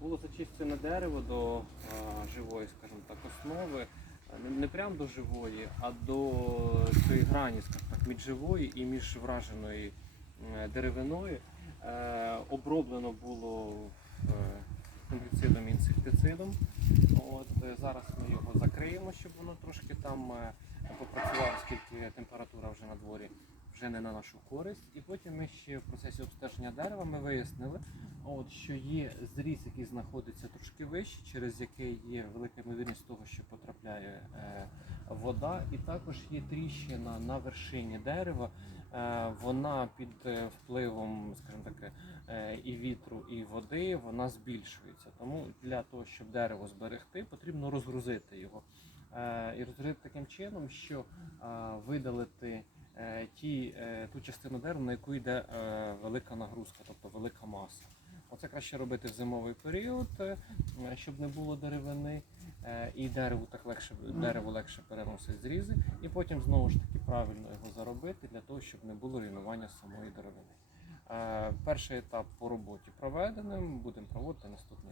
було зачищене дерево до живої, скажімо так, основи. Не, прям до живої, а до цієї грані, скажімо так, між живої і між враженою деревиною. Е, оброблено було е, фунгіцидом і інсектицидом. От, е, зараз ми його закриємо, щоб воно трошки там попрацювало, оскільки температура вже на дворі вже не на нашу користь. І потім ми ще в процесі обстеження дерева ми вияснили, от, що є зріз, який знаходиться трошки вище, через який є велика ймовірність того, що потрапляє е, вода, і також є тріщина на вершині дерева. Е, вона під е, впливом, скажімо так, е, і вітру, і води вона збільшується. Тому для того, щоб дерево зберегти, потрібно розгрузити його. Е, І розгрузити таким чином, що е, видалити ті, е, ту частину дерева, на яку йде е, велика нагрузка, тобто велика маса. Оце краще робити в зимовий період, е, щоб не було деревини, е, і дереву так легше дерево легше переносить зрізи, і потім знову ж таки правильно його заробити для того, щоб не було руйнування самої деревини. Е, Перший етап по роботі проведеним, будемо проводити наступний.